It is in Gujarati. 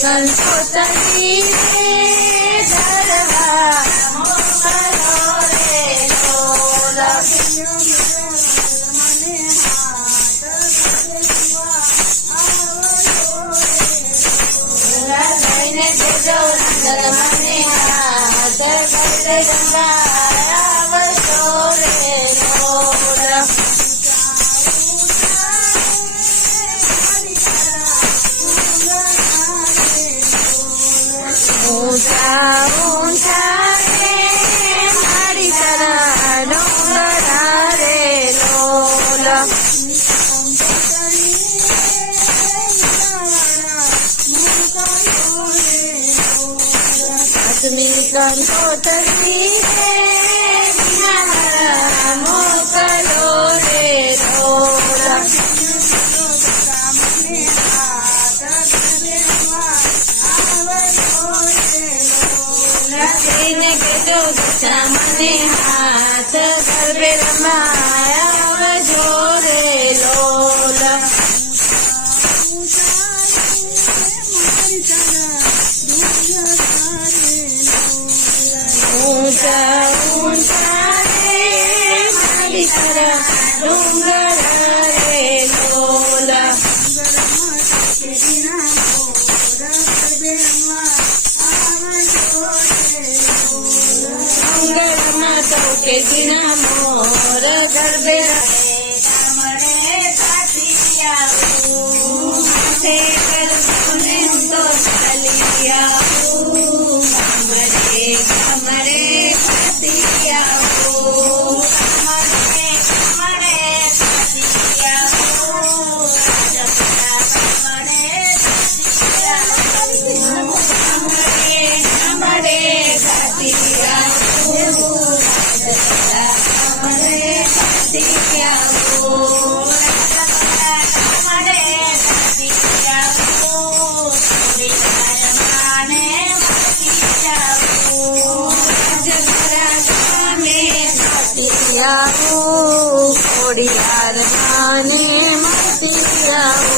કંકોતરી દરવા મોકલો રે ઢોલ લઈને જજો મને હાથ ગરબે રમવા આવજો રે ઢોલ ઊંચા ઊંચા રે મારી તારા ડોંગરા રે લોલ આસમી કંકોતરી મોકલો રે લોલ લઈને કેજો મને હાથ ગરબે રમાય આવજો રે લોલ ઊંચા ઊંચા રે મારી તારા ડુંગરા રે લોલ ડુંગરમાં તો કે જીના મોર ગરબે મળે પાછી આવું તે ગરબને તો ચાલી આવું કમરે પાછી આવું કમરે પાછી આવું રાજપરા કમરે પાછી આવું કમરે પાછી આવું ખોડિયાર માને મળતી આવું